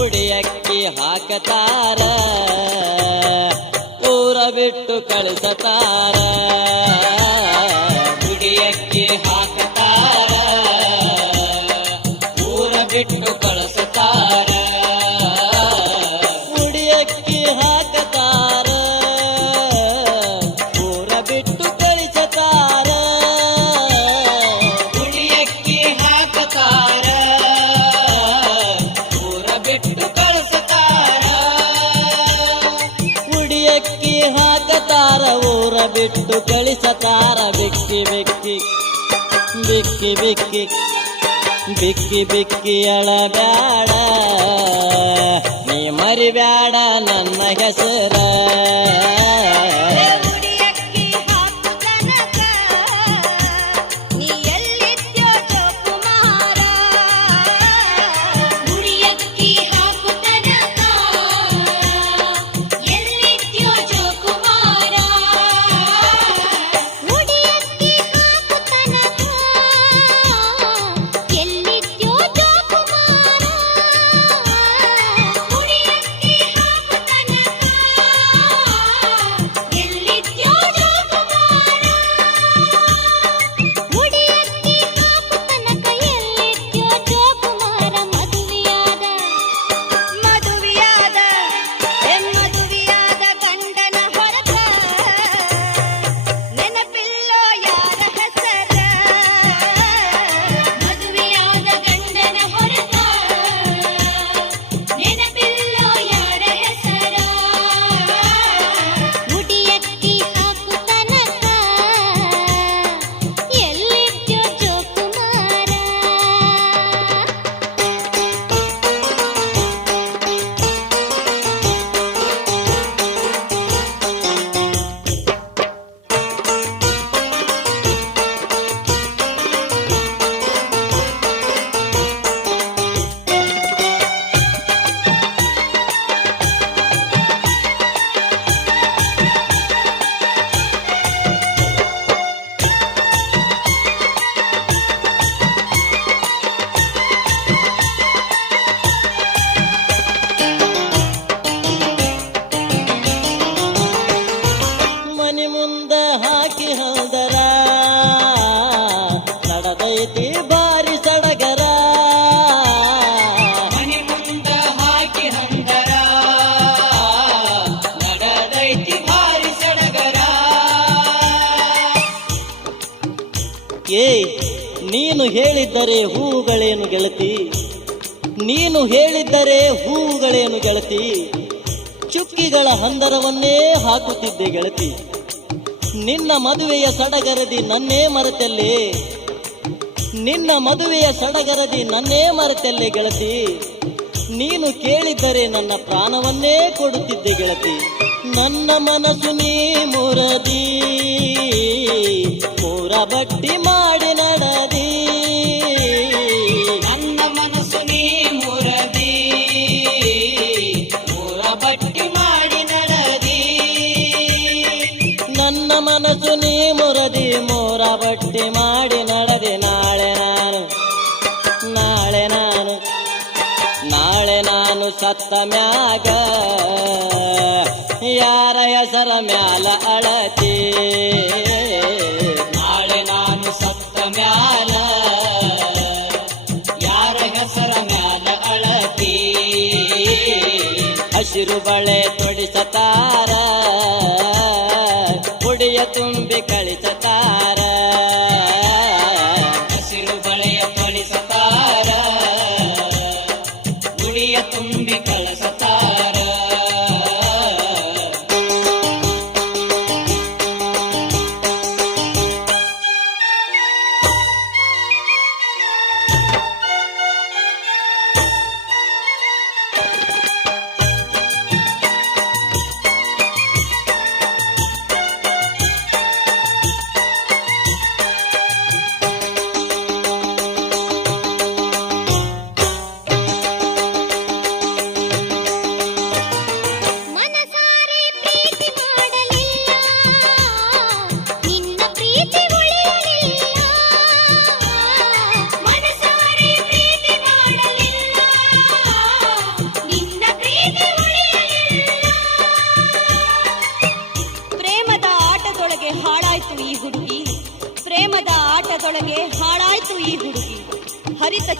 ಉಡಿಯಕ್ಕಿ ಹಾಕತಾರ ಊರ ಬಿಟ್ಟು ಕಳಿಸತಾರ ಉಡಿಯಕ್ಕಿ ಹಾಕತಾರ ಊರ ಬಿಟ್ಟು ಕಳಿಸತಾರ ಉಡಿಯಕ್ಕಿ ಹಾಕತಾರ ಊರ ಬಿಟ್ಟು ಕಳಿಸತಾರ ಉಡಿಯಕ್ಕಿ ಹಾಕತಾರ ಊರ ಬಿಟ್ಟು ಕಳಿಸತಾರ ಉಡಿಯಕ್ಕಿ ಹಾಕತಾರ ಊರ ಬಿಟ್ಟು ಕಳಿಸತಾರ ಬಿಕ್ಕಿ ಬಿಕ್ಕಿ ಬಿಕ್ಕಿ ಬಿಕ್ಕಿ ಬಿಕ್ಕಿ ಬಿಕ್ಕಿ ಅಳಬ್ಯಾಡ ನೀ ಮರಿಬ್ಯಾಡ ನನ್ನ ಹೆಸರ ಉಡಿಯಕ್ಕಿ ಹಾಕು ತನಕ ನೀ ಎಲ್ಲಿದ್ಯೋ ಜೋಕುಮಾರ ಉಡಿಯಕ್ಕಿ ಹಾಕು ತನಕ ಎಲ್ಲಿದ್ಯೋ ಜೋಕುಮಾರ ಉಡಿಯಕ್ಕಿ ಹಾಕು ತನಕ ಎಲ್ಲಿದ್ಯೋ ಜೋಕುಮಾರ ಉಡಿಯಕ್ಕಿ ಹಾಕು ತನಕ ಎಲ್ಲಿದ್ಯೋ ಜೋಕುಮಾರ ಉಡಿಯಕ್ಕಿ ಹಾಕು ತನಕ ಎಲ್ಲಿದ್ಯೋ ಜೋಕುಮಾರ ಮದುವೆಯಾದ ಮದುವೆಯಾದ ಗಂಡನ ಹೊರತ ನೆನಪಿಲ್ಲೋ ಯಾರ ಹೆಸರ ಮದುವೆಯಾದ ಗಂಡನ ಹೊರತ ನೆನಪಿಲ್ಲೋ ಯಾರ ಹೆಸರ ಉಡಿಯಕ್ಕಿ ಹಾಕು ತನಕ ಎಲ್ಲಿದ್ಯೋ ಜೋಕುಮಾರ ಮನೆ ಮುಂದ ಹಾಕಿ ಹೌದರ ನಡೆದೈತಿ ಬಾರಿ ಸಡಗರ ಮನೆ ಮುಂದ ಹಾಕಿ ಹಂದರ ನಡೆದೈತಿ ಬಾರಿ ಸಡಗರ ಏ ನೀನು ಹೇಳಿದ್ದರೆ ಹೂಗಳೇನು ಗೆಳತಿ ನೀನು ಹೇಳಿದ್ದರೆ ಹೂಗಳೇನು ಗೆಳತಿ ಚುಕ್ಕಿಗಳ ಹಂದರವನ್ನೇ ಹಾಕುತ್ತಿದ್ದೆ ಗೆಳತಿ ನಿನ್ನ ಮದುವೆಯ ಸಡಗರದಿ ನನ್ನೇ ಮರೆತಲ್ಲೇ ನಿನ್ನ ಮದುವೆಯ ಸಡಗರದಿ ನನ್ನೇ ಮರೆತಲ್ಲೇ ಗೆಳತಿ ನೀನು ಕೇಳಿದ್ದರೆ ನನ್ನ ಪ್ರಾಣವನ್ನೇ ಕೊಡುತ್ತಿದ್ದೆ ಗೆಳತಿ ನನ್ನ ಮನಸ್ಸು ನೀ ಮುರದಿ ಮೂರ ಬಟ್ಟಿ ಮಾಡಿ ನಡದಿ ನನ್ನ ಮನಸ್ಸು ನೀ ಮುರದಿ ಮೂರ ಬಟ್ಟಿ ಮಾಡಿ ನಡದಿ ನನ್ನ ಮನಸ್ಸು ನೀ ಮುರದಿ ಮೂರ ಬಟ್ಟಿ ಮಾಡಿ ನಡದೆ ನಾಳೆ ನಾನು ಸತ್ತ ಮ್ಯಾಗ ಯಾರ ಹೆಸರ ಮ್ಯಾಲ ಅಳತಿ ನಾಳೆ ನಾನು ಸತ್ತ ಮ್ಯಾಲ ಯಾರ ಹೆಸರ ಮ್ಯಾಲ ಅಳತಿ ಹಸಿರು ಬಳೆ ತೊಡಿಸತಾರ ಉಡಿಯ ತುಂಬಿ ಕಳಿಸತಾರ ಹಸಿರು ಬಳೆಯ ತೊಡಿಸತಾರ ಉಡಿಯ ತುಂಬಿ ಕಳಿಸತಾರ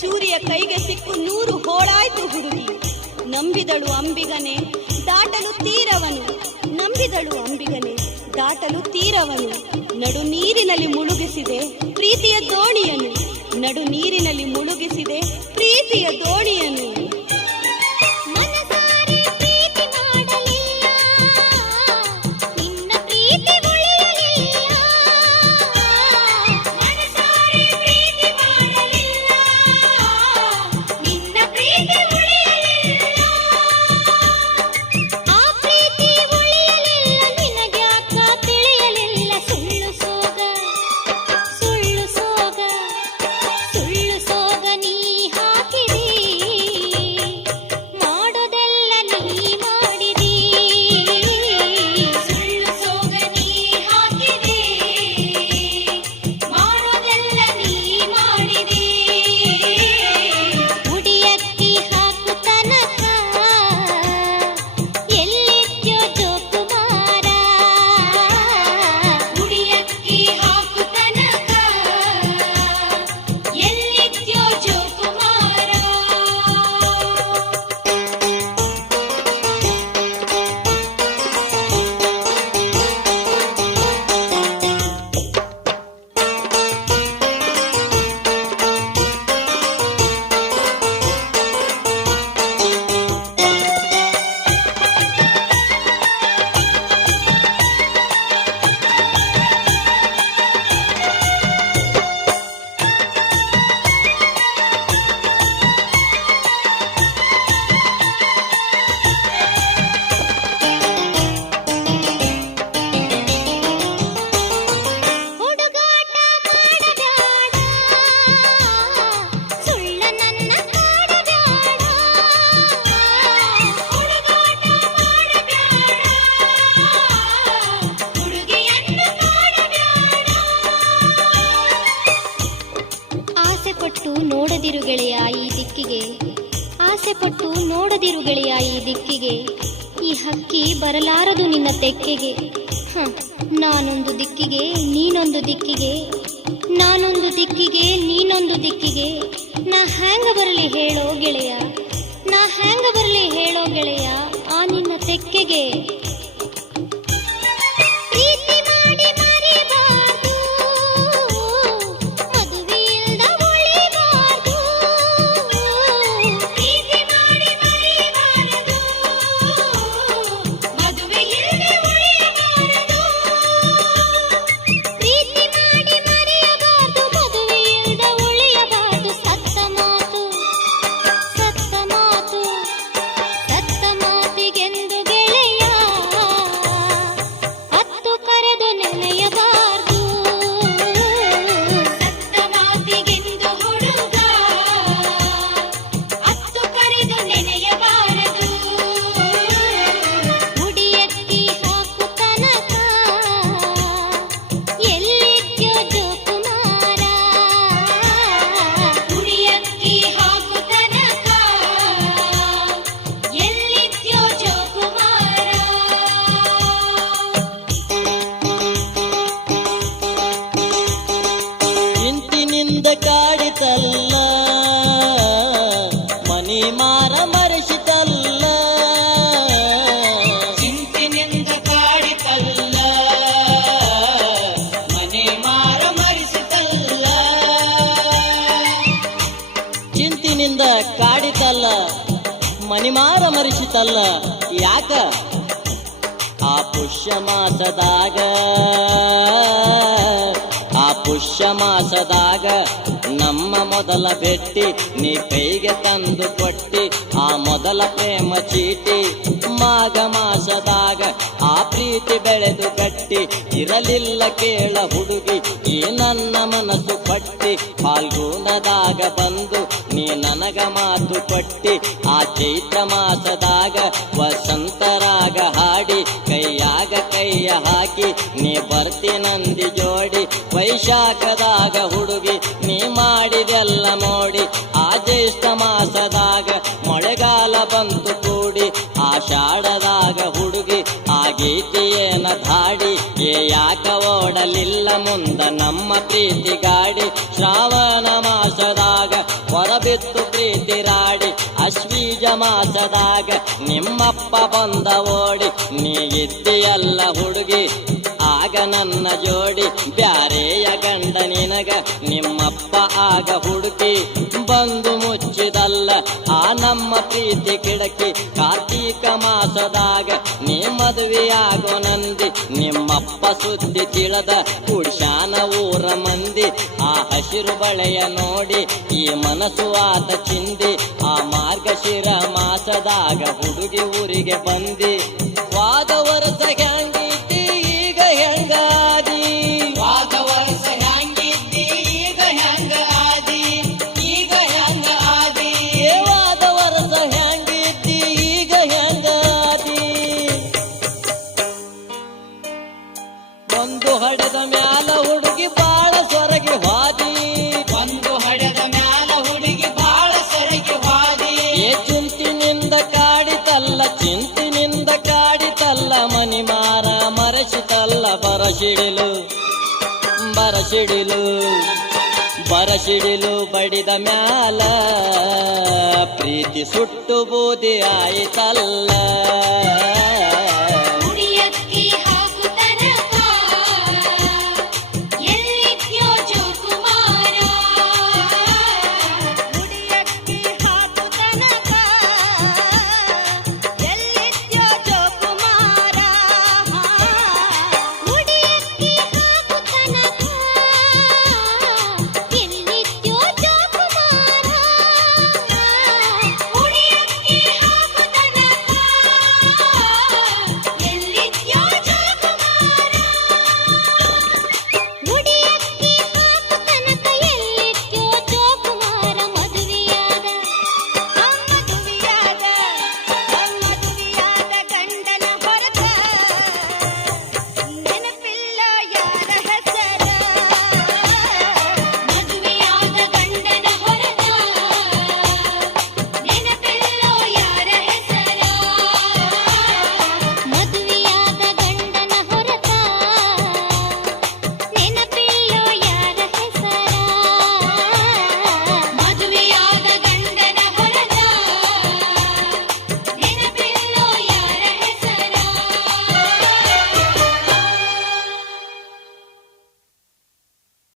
ಚೂರಿಯ ಕೈಗೆ ಸಿಕ್ಕು 100 ಹೋಳಾಯ್ತು ಹುಡುಗಿ. ನಂಬಿದಳು ಅಂಬಿಗನೆ ದಾಟಲು ತೀರವನು, ನಂಬಿದಳು ಅಂಬಿಗನೆ ದಾಟಲು ತೀರವನು. ನಡು ನೀರಿನಲ್ಲಿ ಮುಳುಗಿಸಿದೆ ಪ್ರೀತಿಯ ದೋಣಿಯನು, ನಡು ನೀರಿನಲ್ಲಿ ಮುಳುಗಿಸಿದೆ ಪ್ರೀತಿಯ ದೋಣಿಯನು. ಮನಸಾರೆ ಪ್ರೀತಿ ಮಾಡಲಿಲ್ಲ, ನಿನ್ನ ಪ್ರೀತಿ ಉಳಿಯಲಿಲ್ಲ. ಮನಸಾರೆ ಪ್ರೀತಿ ಮಾಡಲಿಲ್ಲ, ನಿನ್ನ ಪ್ರೀತಿ ಉಳಿಯಲಿಲ್ಲ. ಆ ಪ್ರೀತಿ ಉಳಿಯಲಿಲ್ಲ, ನಿನಗ್ಯಾಕ ತಿಳಿಯಲಿಲ್ಲ. ಸುಳ್ಳು ಸೋಗ, ಸುಳ್ಳು ಸೋಗ, ಸುಳ್ಳು ಸೋಗ ನೀ ಹಾಕಿದಿ, ಮಾಡೋದೆಲ್ಲ ನೀ ಮಾಡಿದಿ. ಸುಳ್ಳು ಸೋಗ ನೀ ಹಾಕಿದಿ, ಮಾಡೋದೆಲ್ಲ ನೀ ಮಾಡಿದಿ. ಉಡಿಯಕ್ಕಿ ಹಾಕು ತನಕ ಎಲ್ಲಿದ್ಯೋ ಜೋಕುಮಾರ, ಉಡಿಯಕ್ಕಿ ಹಾಕು ತನಕ ಎಲ್ಲಿದ್ಯೋ ಜೋಕುಮಾರ. ಹುಡುಗಾಟ ಮಾಡಬ್ಯಾಡ, ಸುಳ್ಳ ನನ್ನ ಕಾಡಬ್ಯಾಡ. ಹುಡುಗಾಟ ಮಾಡಬ್ಯಾಡ, ಹುಡುಗಿಯನ್ನು ಕಾಡಬ್ಯಾಡ. ಆಸೆಪಟ್ಟು ನೋಡದಿರು ಗೆಳೆಯ ಈ ದಿಕ್ಕಿಗೆ, ಆಸೆಪಟ್ಟು ನೋಡದಿರು ಗೆಳೆಯ ಈ ದಿಕ್ಕಿಗೆ. ಈ ಹಕ್ಕಿ ಬರಲಾರದು ನಿನ್ನ ತೆಕ್ಕೆಗೆ. ನಾನೊಂದು ದಿಕ್ಕಿಗೆ ನೀನೊಂದು ದಿಕ್ಕಿಗೆ, ನಾನೊಂದು ದಿಕ್ಕಿಗೆ ನೀನೊಂದು ದಿಕ್ಕಿಗೆ. ನಾ ಹ್ಯಾಂಗ ಬರಲಿ ಹೇಳೋ ಗೆಳೆಯ, ನಾ ಹ್ಯಾಂಗ ಬರಲಿ ಹೇಳೋ ಗೆಳೆಯ ಆ ನಿನ್ನ ತೆಕ್ಕೆಗೆ. ಪ್ರೀತಿ ಮಾಡಿ ಮರಿಬಾರ್ದು, ಮದುವೆಯಿಲ್ದ ಉಳಿಬಾರ್ದು. ಪ್ರೀತಿ ಮಾಡಿ ಮರಿಬಾರದು, ಮದುವೆಯಿಲ್ದ ಉಳಿಯಬಾರದು. ಪ್ರೀತಿ ಮಾಡಿ ಮರೆಯಬಾರದು, ಮದುವೆಯಿಲ್ದ ಉಳಿಯಬಾರದು. ಸತ್ತ ಮಾತು, ಸತ್ತ ಮಾತು, ಸತ್ತ ಮಾತಿಗೆಂದು ಗೆಳೆಯ ಹತ್ತು ಕರೆದು ನೆನೆಯಬಾರದು. ಸತ್ತ ಮಾತಿಗೆಂದು ಹುಡುಗ ಹತ್ತು ಕರೆದು ನೆನೆಯಬಾರದು. ಉಡಿಯಕ್ಕಿ ಹಾಕು ತನಕ ಎಲ್ಲಿದ್ಯೋ ಜೋಕುಮಾರ, ಉಡಿಯಕ್ಕಿ ಹಾಕು ತನಕ ಎಲ್ಲಿದ್ಯೋ ಜೋಕುಮಾರ. ಇಂತಿನಿಂದ ಕಾಡಿತಲ್ಲ ಮನಿ ಮಾರ ಮರೆಸಿತಲ್ಲ, ಚಿಂತಿನಿಂದ ಕಾಡಿತಲ್ಲ ಮನೆ ಮಾರ ಮರಿಸಿತಲ್ಲ. ಚಿಂತಿನಿಂದ ಕಾಡಿತಲ್ಲ ಮನಿ ಮಾರ ಮರೆಸಿತಲ್ಲ. ಯಾಕ ಆ ಪುಷ್ಯ ಮಾಸದಾಗ, ಆ ಪುಷ್ಯ ಮಾಸದಾಗ ನಮ್ಮ ಮೊದಲ ಭೇಟಿ ನೀ ಕೈಗೆ ತಂದು ಕೊಟ್ಟಿ ಆ ಮೊದಲ ಪ್ರೇಮ ಚೀಟಿ. ಮಾಘ ಮಾಸದಾಗ ಆ ಪ್ರೀತಿ ಬೆಳೆದು ಗಟ್ಟಿ ಇರಲಿಲ್ಲ ಕೇಳ ಹುಡುಗಿ ಈ ನನ್ನ ಮನಸ್ಸು ಪಟ್ಟಿ. ಫಾಲ್ಗುಣದಾಗ ಬಂದು ನೀ ನನಗ ಮಾತು ಕೊಟ್ಟಿ ಆ ಚೈತ್ರ ಮಾಸದಾಗ ವಸಂತರಾಗ ಹಾಡಿ ಕೈಯಾಗ ಕೈಯ ಹಾಕಿ ನೀ ಬರ್ತಿ ನಂದಿ ಜೋಡಿ. ವೈಶಾಖದಾಗ ಹುಡುಗಿ ನೀ ಮಾಡಿದೆಲ್ಲ ನೋಡಿ ಆ ಜ್ಯೇಷ್ಠ ಮಾಸದಾಗ ಮಳೆಗಾಲ ಬಂತು ಕೂಡಿ. ಆಷಾಢದಾಗ ಹುಡುಗಿ ಆ ಗೀತೆಯೇನ ಧಾಡಿ ಯಾಕ ಓಡಲಿಲ್ಲ ಮುಂದ ನಮ್ಮ ಪ್ರೀತಿ ಗಾಡಿ. ಶ್ರಾವಣ ಮಾಸದಾಗ ಹೊರಬಿದ್ದ ಮಾಡಿ ಅಶ್ವೀಜ ಮಾಸದಾಗ ನಿಮ್ಮಪ್ಪ ಬಂದ ಓಡಿ ನೀ ಇದ್ದೀಯಲ್ಲ ಹುಡುಗಿ ಆಗ ನನ್ನ ಜೋಡಿ ಬ್ಯಾರೆಯ ಗಂಡ ನಿನಗ ನಿಮ್ಮಪ್ಪ ಆಗ ಹುಡುಕಿ ಬಂದು ಮುಚ್ಚಿದಲ್ಲ ಆ ನಮ್ಮ ಪ್ರೀತಿ ಕಿಡಕಿ ಕಾರ್ತೀಕ ಮಾಸದಾಗ ನೀ ಮದುವೆಯಾಗೋ ನಂದಿ ನಿಮ್ಮಪ್ಪ ಸುದ್ದಿ ತಿಳಿದ ಕುಡ್ಶಾನ ಊರ ಮಂದಿ ಆ ಹಸಿರು ಬಳೆಯ ನೋಡಿ ಈ ಮನಸ್ಸು ಆತ ಚಿಂದಿ ಆ ಮಾರ್ಗಶಿರ ಮಾಸದಾಗ ಹುಡುಗಿ ಊರಿಗೆ ಬಂದಿ ವಾದ ವರ್ಷ ಹ್ಯಾಂಗಿದ್ದಿ ಈಗ ಹೆಂಗಾದಿ ವಾದ ವರ್ಷ ಹ್ಯಾಂಗಿದ್ದಿ ಈಗ ಹೆಂಗ ಆದಿ ಈಗ ಹೆಂಗ ಆದಿ ವಾದ ವರ್ಷ ಹ್ಯಾಂಗಿದ್ದಿ ಈಗ ಹೆಂಗಾದಿ ಒಂದು ಹಡೆದ ಮ್ಯಾಲ ಹುಡುಗಿ ಬಾಳ ಸೊರಗಿ ಹಾದಿ ಒಂದು ಹಡೆದ ಮ್ಯಾಲ ಹುಡುಗಿ ಬಾಳ ಸರಿಗೆ ಹಾದಿ ಚಿಂತಿನಿಂದ ಕಾಡಿತಲ್ಲ ಚಿಂತಿನಿಂದ ಕಾಡಿತಲ್ಲ ಮನಿಮಾರ ಮರಸಿತಲ್ಲ ಬರಸಿಡಿಲು ಬಡಿದ ಮ್ಯಾಲ ಪ್ರೀತಿ ಸುಟ್ಟು ಬೂದಿ ಆಯಿತಲ್ಲ